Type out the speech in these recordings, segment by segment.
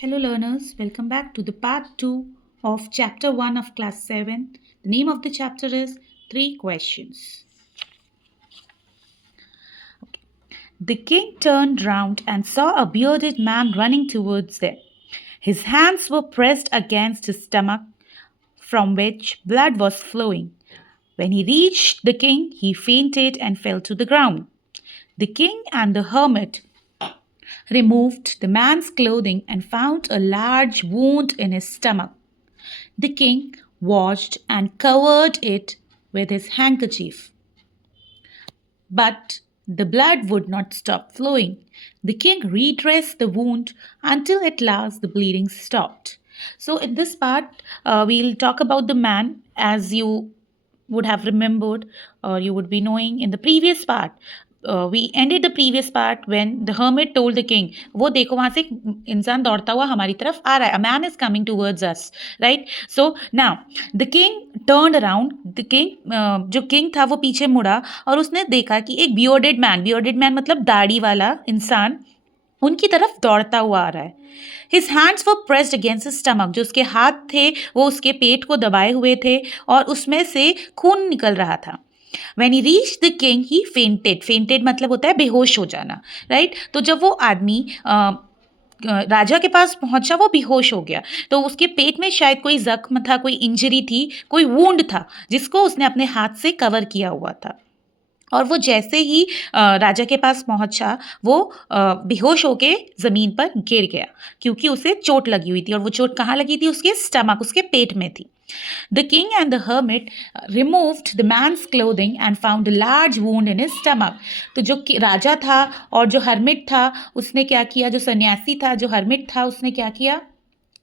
Hello, learners. Welcome back to the part 2 of chapter 1 of class 7. The name of the chapter is Three Questions. The king turned round and saw a bearded man running towards them. His hands were pressed against his stomach, from which blood was flowing. When he reached the king, he fainted and fell to the ground. The king and the hermit removed the man's clothing and found a large wound in his stomach. The king washed and covered it with his handkerchief. But the blood would not stop flowing. The king redressed the wound until at last the bleeding stopped. So, in this part, we'll talk about the man. As you would have remembered, or you would be knowing in the previous part, we ended the previous part when the hermit told the king, वो देखो वहां से एक इंसान दौड़ता हुआ हमारी तरफ आ रहा है, a man is coming towards us, right? So now the king turned around, the king जो king था वो पीछे मुड़ा और उसने देखा कि एक bearded man मतलब दाढ़ी वाला इंसान उनकी तरफ दौड़ता हुआ आ रहा है. His hands were pressed against his stomach. जो उसके हाथ थे वो उसके पेट को दबाए हुए थे और उसमें से खून निकल रहा था. When he reached the king, he fainted. Fainted मतलब होता है बेहोश हो जाना, right? तो जब वो आदमी राजा के पास पहुंचा वो बेहोश हो गया. तो उसके पेट में शायद कोई जख्म था, कोई इंजरी थी, कोई वुंड था जिसको उसने अपने हाथ से कवर किया हुआ था. और वो जैसे ही राजा के पास पहुंचा वो बेहोश होके ज़मीन पर गिर गया क्योंकि उसे चोट लगी हुई थी और वो चोट कहाँ लगी थी? उसके स्टमक, उसके पेट में थी. The king and the hermit removed the man's clothing and found a large wound in his stomach. तो जो राजा था और जो हर्मिट था उसने क्या किया, जो सन्यासी था, जो हर्मिट था, उसने क्या किया?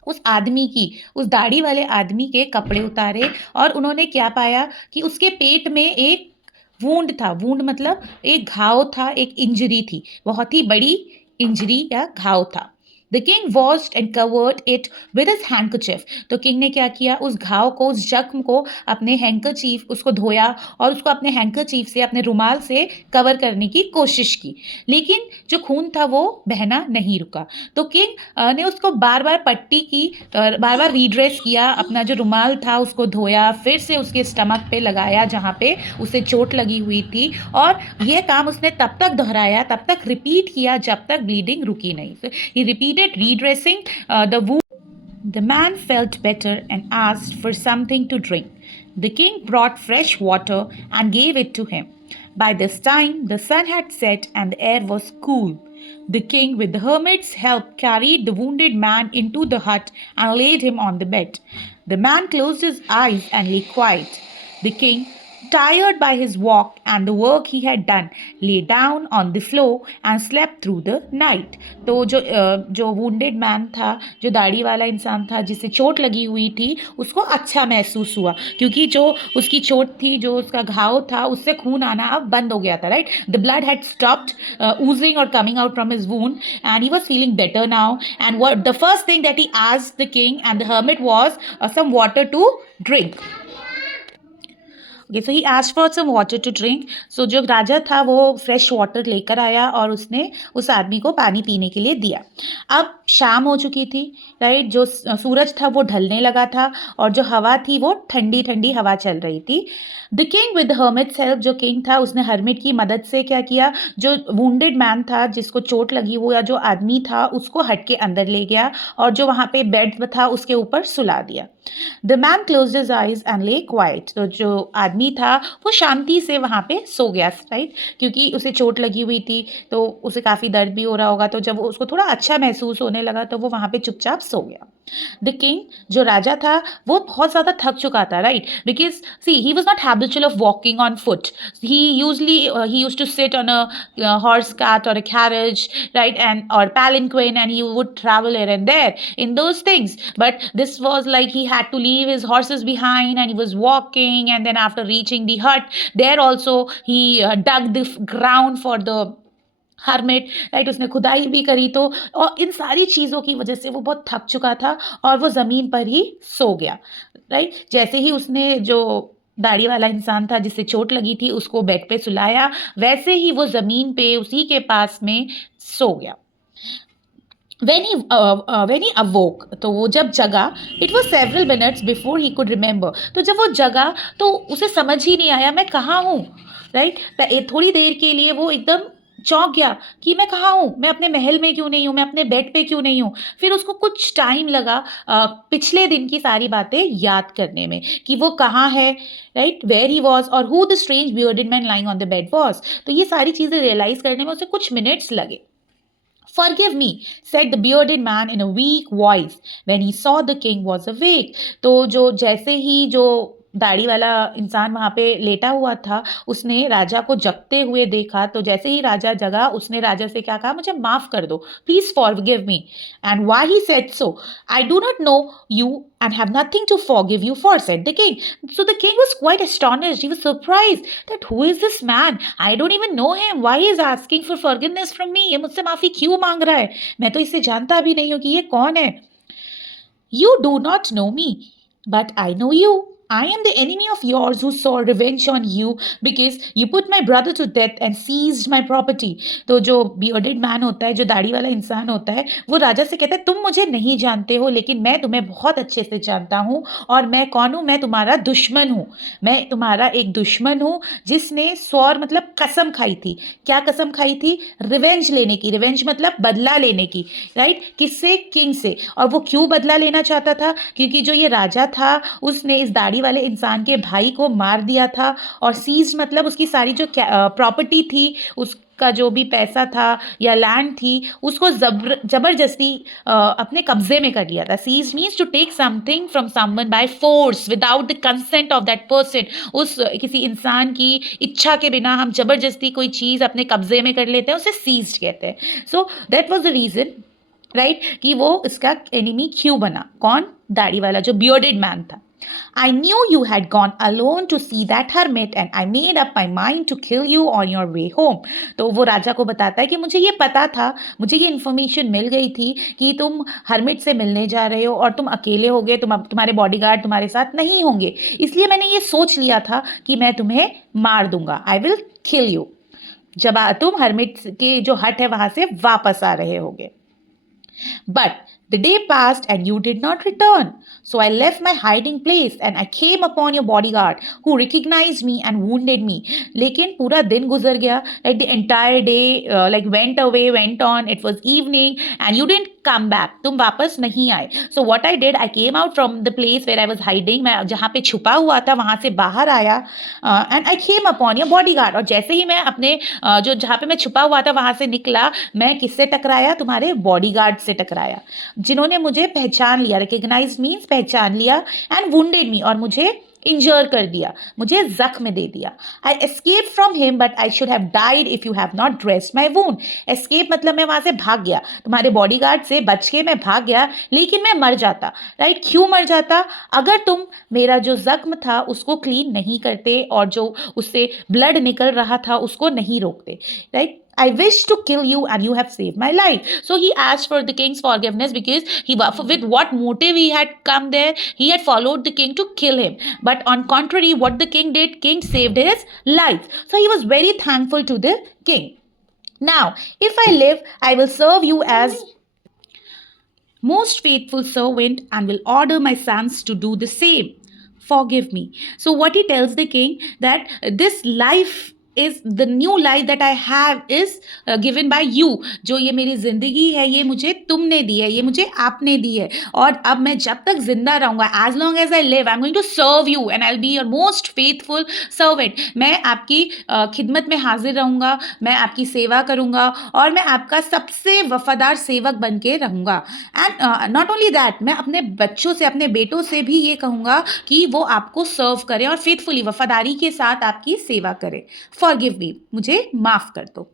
उस आदमी की, उस दाढ़ी वाले आदमी के कपड़े उतारे और उन्होंने क्या पाया कि उसके पेट में एक वूंड था. वूंड मतलब एक घाव था, एक इंजरी थी, बहुत ही बड़ी इंजरी या घाव था. The king washed and covered it with his handkerchief. तो किंग ने क्या किया? उस घाव को, उस जख्म को अपने हैंकरचीफ, उसको धोया और उसको अपने हैंकरचीफ से, अपने रुमाल से कवर करने की कोशिश की. लेकिन जो खून था वो बहना नहीं रुका. तो किंग ने उसको बार बार पट्टी की, बार बार रीड्रेस किया, अपना जो रुमाल था उसको धोया, फिर से उसके स्टमक पे लगाया जहाँ पे उसे चोट लगी हुई थी और यह काम उसने तब तक दोहराया, तब तक रिपीट किया जब तक ब्लीडिंग रुकी नहीं. ही repeated redressing the wound. The man felt better and asked for something to drink. The king brought fresh water and gave it to him. By this time, the sun had set and the air was cool. The king, with the hermit's help, carried the wounded man into the hut and laid him on the bed. The man closed his eyes and lay quiet. The king, tired by his walk and the work he had done, lay down on the floor and slept through the night. तो जो wounded man था, जो दाढ़ी वाला इंसान था जिसे चोट लगी हुई थी, उसको अच्छा महसूस हुआ क्योंकि जो उसकी चोट थी, जो उसका घाव था, उससे खून आना अब बंद हो गया था, right? The blood had stopped oozing or coming out from his wound and he was feeling better now. And what the first thing that he asked the king and the hermit was some water to drink. Okay, so he asked for some water to drink. सो जो राजा था वो fresh water लेकर आया और उसने उस आदमी को पानी पीने के लिए दिया. अब शाम हो चुकी थी, राइट? जो सूरज था वो ढलने लगा था और जो हवा थी वो ठंडी ठंडी हवा चल रही थी. The king with the hermits help, जो किंग था उसने हर्मिट की मदद से क्या किया? जो वुंडेड मैन था, जिसको चोट लगी वो या जो आदमी था, उसको हट के अंदर ले गया और जो वहाँ पे बेड था उसके ऊपर सुला दिया. The man closed his eyes and ले क्वाइट. तो जो आदमी था वो शांति से वहाँ पे सो गया, राइट? क्योंकि उसे चोट लगी हुई थी तो उसे काफ़ी दर्द भी हो रहा होगा. तो जब उसको थोड़ा अच्छा महसूस होने लगा तो वो वहाँ पे चुपचाप सो गया. द किंग, जो राजा था, वो बहुत ज़्यादा थक चुका था, right? Because see he was not habitual of walking on foot. He used to sit on a horse cart और a carriage, right? And or palanquin, and he would travel here and there in those things. But this was like he had to leave his horses behind and he was walking, and then after reaching the hut, there also he dug the ground for the hermit, right? उसने खुदाई भी करी. तो और इन सारी चीज़ों की वजह से वो बहुत थक चुका था और वो ज़मीन पर ही सो गया, राइट? जैसे ही उसने जो दाढ़ी वाला इंसान था जिससे चोट लगी थी उसको बेड पे सुलाया, वैसे ही वो ज़मीन पे उसी के पास में सो गया. when he awoke, तो वो जब जगा, it was several minutes before he could remember, तो जब वो जगा तो उसे समझ ही नहीं आया मैं कहाँ हूँ, राइट। थोड़ी देर के लिए वो एकदम चौंक गया कि मैं कहाँ हूँ, मैं अपने महल में क्यों नहीं हूँ, मैं अपने बेड पे क्यों नहीं हूँ। फिर उसको कुछ टाइम लगा पिछले दिन की सारी बातें याद करने में कि वो कहाँ है, राइट, वेयर ही वॉज और who the strange bearded man lying on the bed was. तो ये सारी चीज़ें रियलाइज करने में उसे कुछ मिनट्स लगे। Forgive me, said the bearded man in a weak voice when he saw the king was awake. तो जो जैसे ही जो दाढ़ी वाला इंसान वहाँ पे लेटा हुआ था, उसने राजा को जगते हुए देखा। तो जैसे ही राजा जगा, उसने राजा से क्या कहा, मुझे माफ़ कर दो, please forgive me. And why he said so, I do not know you and have nothing to forgive you for, said the king. So the king was quite astonished. He was surprised that who is this man? I don't even know him. Why he is asking for forgiveness from me? ये मुझसे माफी क्यों मांग रहा है? मैं तो इसे जानता भी नहीं हूँ कि ये कौन है। You do not know me, but I know you. I am the enemy of yours who saw revenge on you because you put my brother to death and seized my property. तो जो bearded man होता है, जो दाढ़ी वाला इंसान होता है, वो राजा से कहता है तुम मुझे नहीं जानते हो लेकिन मैं तुम्हें बहुत अच्छे से जानता हूँ। और मैं कौन हूँ? मैं तुम्हारा दुश्मन हूँ। मैं तुम्हारा एक दुश्मन हूँ जिसने स्वौर मतलब कसम खाई थी। क्या कसम खाई थी? रिवेंज लेने की। रिवेंज मतलब बदला लेने की, राइट। किससे? किंग से। और वो क्यों बदला लेना चाहता था? क्योंकि जो ये राजा था उसने इस दाढ़ी वाले इंसान के भाई को मार दिया था। और सीज मतलब उसकी सारी जो प्रॉपर्टी थी, उसका जो भी पैसा था या लैंड थी, उसको जबरदस्ती अपने कब्जे में कर लिया था। Seize means to take something from someone by force without the consent of that person. उस किसी इंसान की इच्छा के बिना हम जबरदस्ती कोई चीज़ अपने कब्जे में कर लेते हैं, उसे सीज्ड कहते हैं। So that was the reason, right, कि वो इसका एनिमी क्यों बना। कौन? दाढ़ी वाला जो बियर्डेड मैन था। I knew you had gone alone to see that hermit and I made up my mind to kill you on your way home. तो वो राजा को बताता है कि मुझे ये पता था, मुझे ये इन्फॉर्मेशन मिल गई थी कि तुम हर्मिट से मिलने जा रहे हो और तुम अकेले होगे, तुम्हारे बॉडीगार्ड तुम्हारे साथ नहीं होंगे, इसलिए मैंने ये सोच लिया था कि मैं तुम्हें मार दूंगा। आई विल किल यू, जब तुम हर्मिट के जो हट है वहां से वापस आ रहे होगे। But the day passed and you did not return. So I left my hiding place and I came upon your bodyguard who recognized me and wounded me. लेकिन पूरा दिन गुजर गया, like the entire day went away, went on. It was evening and you didn't come back. तुम वापस नहीं आए. So what I did, I came out from the place where I was hiding. मैं जहाँ पे छुपा हुआ था वहाँ से बाहर आया and I came upon your bodyguard. और जैसे ही मैं अपने जो जहाँ पे मैं छुपा हुआ था वहाँ से निकला, मैं किससे टकराया? तुम्हारे बॉडीगार्ड से टकराया, जिन्होंने मुझे पहचान लिया। रिकग्नाइज मीन्स पहचान लिया, एंड वुंडेड मी और मुझे इंजर कर दिया, मुझे जख्म दे दिया। I escape from him but I should have died if you have not dressed my wound. Escape मतलब मैं वहां से भाग गया, तुम्हारे बॉडीगार्ड से बच के मैं भाग गया, लेकिन मैं मर जाता, राइट। क्यों मर जाता? अगर तुम मेरा जो जख्म था उसको क्लीन नहीं करते और जो उससे ब्लड निकल रहा था उसको नहीं रोकते, right. I wish to kill you and you have saved my life. So he asked for the king's forgiveness because with what motive he had come there, he had followed the king to kill him. But on contrary, what the king did, king saved his life. So he was very thankful to the king. Now, if I live, I will serve you as most faithful servant and will order my sons to do the same. Forgive me. So what he tells the king that this life is the new life that I have is given by you. जो ये मेरी जिंदगी है ये मुझे तुमने दी है, ये मुझे आपने दी है। और अब मैं जब तक जिंदा रहूंगा, as long as I live, I'm going to serve you and I'll be your most faithful servant. मैं आपकी खिदमत में हाजिर रहूंगा, मैं आपकी सेवा करूंगा और मैं आपका सबसे वफादार सेवक बन के रहूंगा। एंड नॉट ओनली दैट, मैं अपने बच्चों से, अपने बेटों से भी ये कहूंगा कि वो आपको सर्व करें और फेथफुली, वफादारी के साथ आपकी सेवा करें। Forgive me, मुझे माफ कर दो।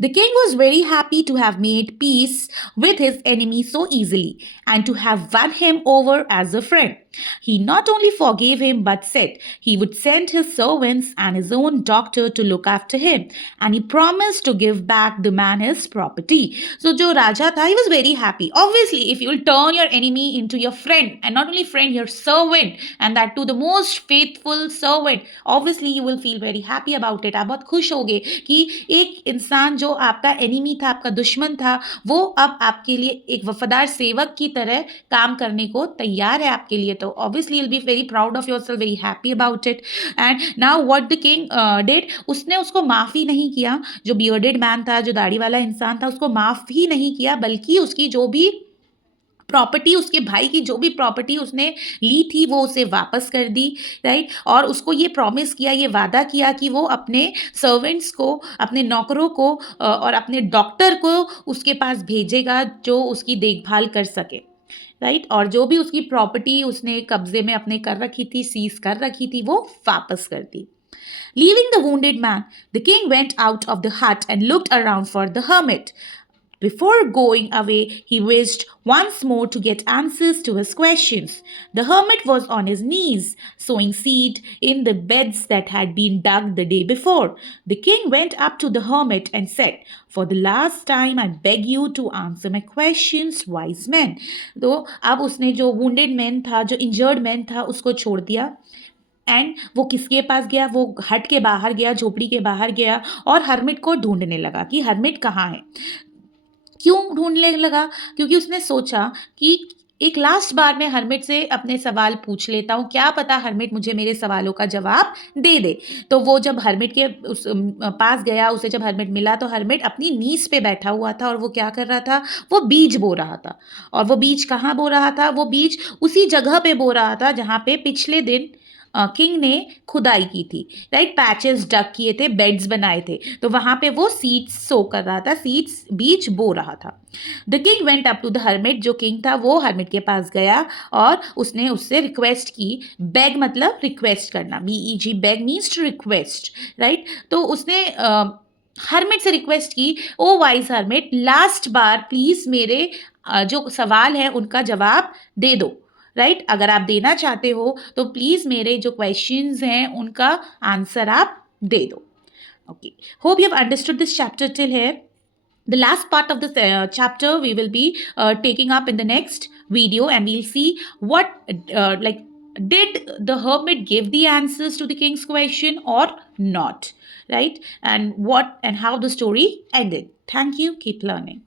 The king was very happy to have made peace with his enemy so easily and to have won him over as a friend. He not only forgave him but said he would send his servants and his own doctor to look after him, and he promised to give back the man his property. So जो राजा था, he was very happy. Obviously, if you will turn your enemy into your friend, and not only friend, your servant, and that to the most faithful servant, obviously you will feel very happy about it. आप बहुत खुश होगे कि एक इंसान जो आपका enemy था, आपका दुश्मन था, वो अब आपके लिए एक वफादार सेवक की तरह काम करने को तैयार है आपके लिए. तो obviously you'll be very proud of yourself, very happy about it. And now what the king did, उसने उसको माफ ही नहीं किया. जो बियर्डेड मैन था, जो दाढ़ी वाला इंसान था, उसको माफ ही नहीं किया, बल्कि उसकी जो भी प्रॉपर्टी, उसके भाई की जो भी प्रॉपर्टी उसने ली थी वो उसे वापस कर दी, राइट. और उसको ये प्रॉमिस किया, ये वादा किया कि वो अपने सर्वेंट्स को, अपने नौकरों को और अपने डॉक्टर को उसके पास भेजेगा जो उसकी देखभाल कर सके, राइट. और जो भी उसकी प्रॉपर्टी उसने कब्जे में अपने कर रखी थी, सीज कर रखी थी, वो वापस कर दी. Leaving the wounded man, the king went out of the hut and looked around for the hermit. Before going away, he wished once more to get answers to his questions. The hermit was on his knees, sowing seed in the beds that had been dug the day before. The king went up to the hermit and said, "For the last time, I beg you to answer my questions, wise man." तो अब उसने जो wounded man था, जो injured man था, उसको छोड़ दिया. एंड वो किसके पास गया, वो हट के बाहर गया, झोपड़ी के बाहर गया और हर्मिट को ढूंढने लगा कि हर्मिट कहाँ है. क्यों ढूंढने लगा? क्योंकि उसने सोचा कि एक लास्ट बार मैं हर्मिट से अपने सवाल पूछ लेता हूँ, क्या पता हर्मिट मुझे मेरे सवालों का जवाब दे दे. तो वो जब हर्मिट के पास गया, उसे जब हर्मिट मिला, तो हर्मिट अपनी नीज पे बैठा हुआ था और वो क्या कर रहा था, वो बीज बो रहा था. और वो बीज कहाँ बो रहा था? वो बीज उसी जगह पे बो रहा था जहाँ पे पिछले दिन किंग ने खुदाई की थी, राइट. पैचेस डग किए थे, बेड्स बनाए थे, तो वहां पे वो सीड्स सो कर रहा था, सीड्स बीज बो रहा था. The king went up to the hermit. जो किंग था वो हर्मिट के पास गया और उसने उससे रिक्वेस्ट की. बेग मतलब रिक्वेस्ट करना, BEG, beg means to request, right. तो उसने हर्मिट से रिक्वेस्ट की, ओ वाइज हर्मिट, लास्ट बार प्लीज मेरे जो सवाल है उनका जवाब दे दो, राइट. अगर आप देना चाहते हो तो प्लीज मेरे जो क्वेश्चंस हैं उनका आंसर आप दे दो. Okay, hope you have understood this chapter till here. The last part of this chapter we will be taking up in the next video, and we'll see what like did the hermit give the answers to the king's question or not, right, and what and how the story ended. Thank you. Keep learning.